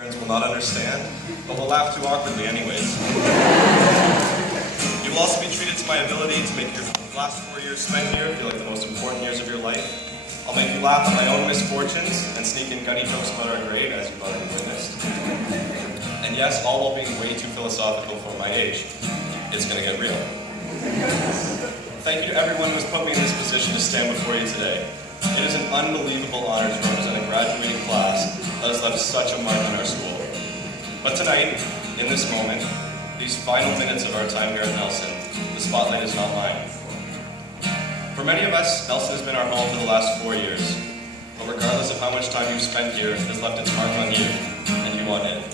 Parents will not understand, but will laugh too awkwardly anyways. You will also be treated to my ability to make your last 4 years spent here feel like the most important years of your life. I'll make you laugh at my own misfortunes and sneak in gunny jokes about our grade, as you've already witnessed. And yes, all while being way too philosophical for my age. It's gonna get real. Thank you to everyone who has put me in this position to stand before you today. It is an unbelievable honor to represent a graduating class that has left such a mark on our school. But tonight, in this moment, these final minutes of our time here at Nelson, the spotlight is not mine. For many of us, Nelson has been our home for the last 4 years. But regardless of how much time you've spent here, it has left its mark on you, and you on it.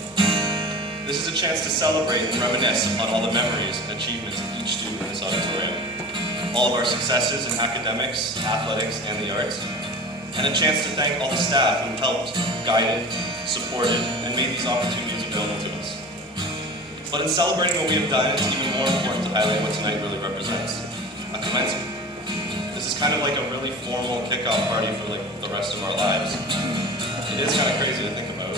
This is a chance to celebrate and reminisce upon all the memories and achievements of each student in this auditorium. All of our successes in academics, athletics, and the arts, and a chance to thank all the staff who helped, guided, supported, and made these opportunities available to us. But in celebrating what we have done, it's even more important to highlight what tonight really represents. A commencement. This is kind of like a really formal kickoff party for like the rest of our lives. It is kind of crazy to think about.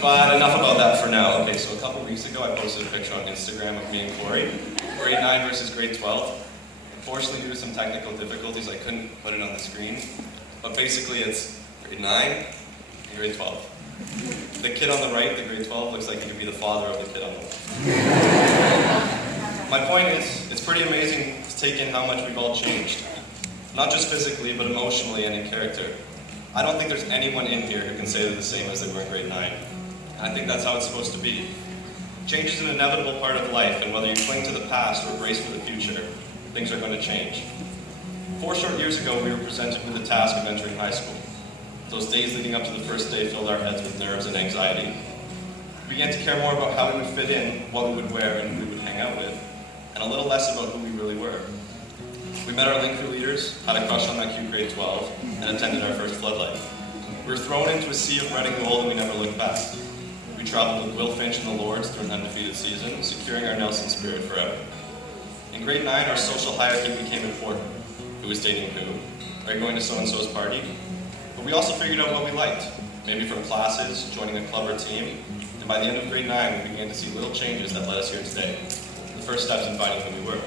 But enough about that for now. Okay, so a couple weeks ago I posted a picture on Instagram of me and Corey. Grade 9 versus grade 12. Unfortunately, due to some technical difficulties, I couldn't put it on the screen. But basically, it's grade 9 and grade 12. The kid on the right, the grade 12, looks like he could be the father of the kid on the left. My point is, it's pretty amazing to take in how much we've all changed. Not just physically, but emotionally and in character. I don't think there's anyone in here who can say they're the same as they were in grade 9. And I think that's how it's supposed to be. Change is an inevitable part of life, and whether you cling to the past or brace for the future, things are going to change. 4 short years ago, we were presented with the task of entering high school. Those days leading up to the first day filled our heads with nerves and anxiety. We began to care more about how we would fit in, what we would wear, and who we would hang out with, and a little less about who we really were. We met our link crew leaders, had a crush on that cute grade 12, and attended our first floodlight. We were thrown into a sea of red and gold, and we never looked back. We traveled with Will Finch and the Lords through an undefeated season, securing our Nelson spirit forever. In grade 9, our social hierarchy became important. Who was dating who? Are you going to so-and-so's party? But we also figured out what we liked, maybe from classes, joining a club or team, and by the end of grade 9, we began to see little changes that led us here today, the first steps in finding who we were.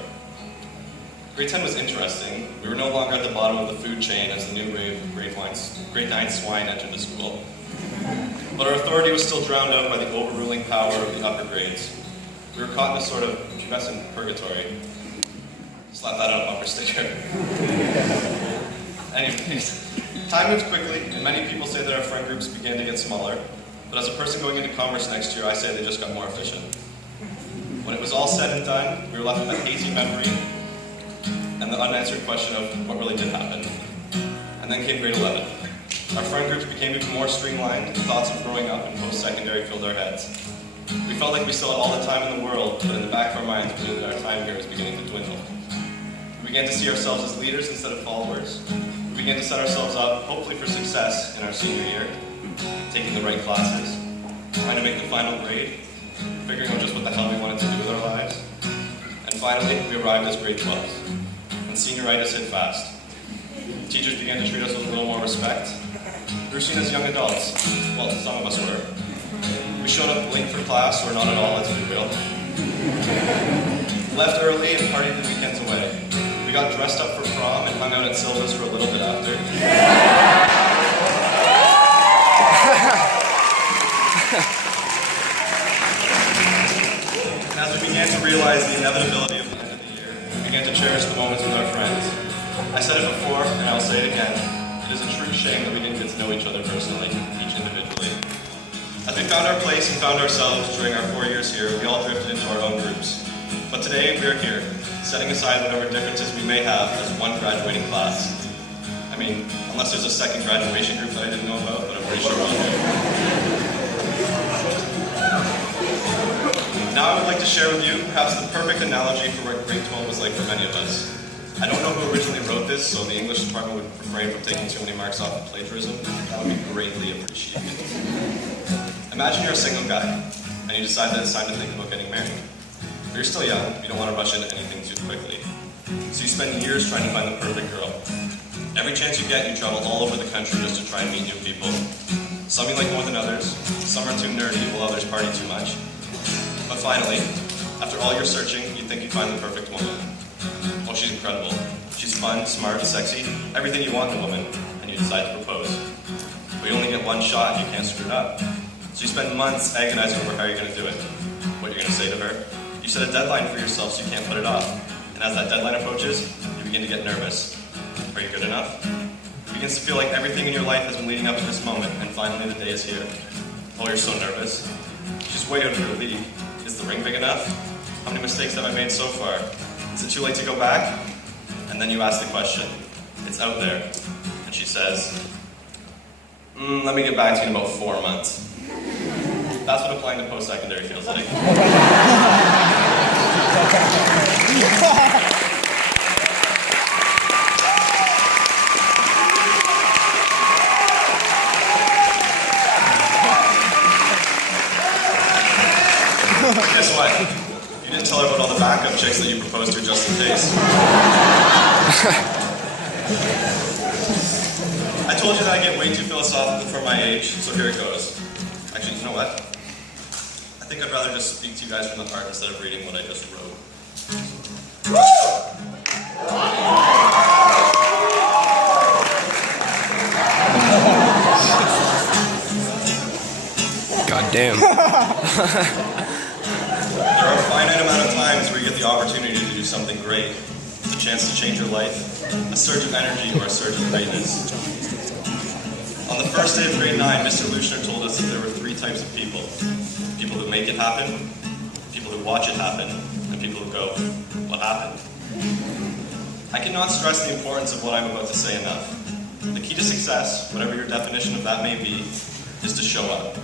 Grade 10 was interesting. We were no longer at the bottom of the food chain as the new grade 9 swine entered the school. But our authority was still drowned out by the overruling power of the upper grades. We were caught in a sort of pubescent purgatory. Slap that on a bumper sticker. Anyways, time moves quickly, and many people say that our friend groups began to get smaller. But as a person going into commerce next year, I say they just got more efficient. When it was all said and done, we were left with a hazy memory and the unanswered question of what really did happen. And then came grade 11. Our friend groups became even more streamlined, and thoughts of growing up and post-secondary filled our heads. We felt like we still had all the time in the world, but in the back of our minds we knew that our time here was beginning to dwindle. We began to see ourselves as leaders instead of followers. We began to set ourselves up, hopefully for success in our senior year, taking the right classes, trying to make the final grade, figuring out just what the hell we wanted to do with our lives. And finally, we arrived as grade 12s. And senioritis hit fast. Teachers began to treat us with a little more respect. We were seen as young adults. Well, some of us were. We showed up late for class, or not at all, let's be real. Left early and partied the weekends away. We got dressed up for prom and hung out at Silva's for a little bit after. And as we began to realize the inevitability of the end of the year, we began to cherish the moments with our friends. I said it before, and I'll say it again. It is a true shame that we didn't get to know each other personally, each individually. As we found our place and found ourselves during our 4 years here, we all drifted into our own groups. But today, we are here, setting aside whatever differences we may have as one graduating class. I mean, unless there's a second graduation group that I didn't know about, but I'm pretty sure we'll do. Now I would like to share with you perhaps the perfect analogy for what grade 12 was like for many of us. I don't know who originally wrote this, so the English department would refrain from taking too many marks off of plagiarism. That would be greatly appreciated. Imagine you're a single guy, and you decide that it's time to think about getting married. But you're still young, you don't want to rush into anything too quickly. So you spend years trying to find the perfect girl. Every chance you get, you travel all over the country just to try and meet new people. Some you like more than others, some are too nerdy while others party too much. But finally, after all your searching, you think you find the perfect woman. Oh, she's incredible. She's fun, smart, sexy, everything you want in a woman, and you decide to propose. But you only get one shot and you can't screw it up. So you spend months agonizing over how you're going to do it, what you're going to say to her. You set a deadline for yourself so you can't put it off. And as that deadline approaches, you begin to get nervous. Are you good enough? It begins to feel like everything in your life has been leading up to this moment, and finally the day is here. Oh, you're so nervous. She's way out of your league. Is the ring big enough? How many mistakes have I made so far? Is it too late to go back? And then you ask the question. It's out there. And she says, let me get back to you in about 4 months. That's what applying to post-secondary feels like. Guess what? You didn't tell her about all the backup chicks that you proposed to just in case. I told you that I get way too philosophical for my age, so here it goes. Actually, you know what? I think I'd rather just speak to you guys from the heart instead of reading what I just wrote. God damn. There are a finite amount of times where you get the opportunity to do something great, a chance to change your life, a surge of energy, or a surge of greatness. On the first day of grade 9, Mr. Luchner told us that there were 3 types of people. People who make it happen, people who watch it happen, and people who go, what happened? I cannot stress the importance of what I'm about to say enough. The key to success, whatever your definition of that may be, is to show up.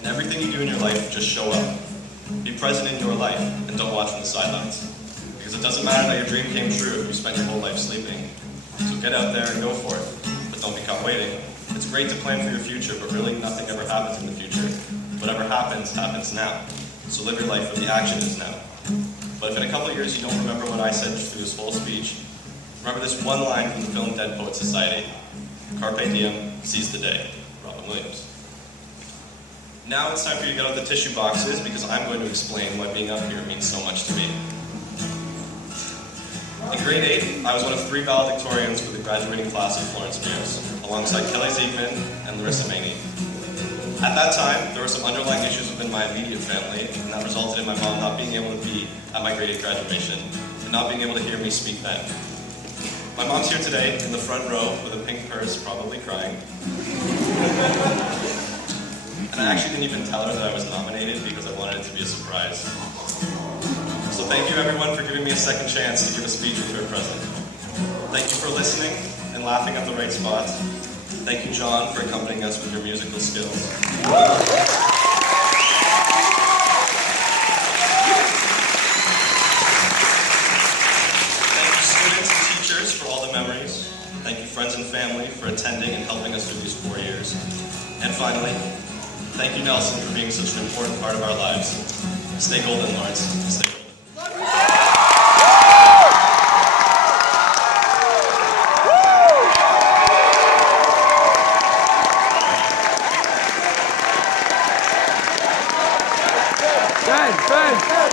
In everything you do in your life, just show up. Be present in your life, and don't watch from the sidelines. Because it doesn't matter that your dream came true if you spent your whole life sleeping. So get out there and go for it, but don't be caught waiting. It's great to plan for your future, but really nothing ever happens in the future. Whatever happens, happens now. So live your life where the action is now. But if in a couple of years you don't remember what I said through this whole speech, remember this one line from the film Dead Poets Society. Carpe diem, seize the day. Robin Williams. Now it's time for you to get out the tissue boxes because I'm going to explain why being up here means so much to me. In grade 8, I was one of 3 valedictorians for the graduating class of Florence Mears, alongside Kelly Ziegman and Larissa Maney. At that time, there were some underlying issues within my immediate family, and that resulted in my mom not being able to be at my grade 8 graduation, and not being able to hear me speak then. My mom's here today, in the front row, with a pink purse, probably crying. And I actually didn't even tell her that I was nominated because I wanted it to be a surprise. So thank you everyone for giving me a second chance to give a speech with her present. Thank you for listening and laughing at the right spots. Thank you, John, for accompanying us with your musical skills. Thank you, students and teachers, for all the memories. Thank you, friends and family, for attending and helping us through these 4 years. And finally, thank you, Nelson, for being such an important part of our lives. Stay golden, Lawrence. Stay golden. Good.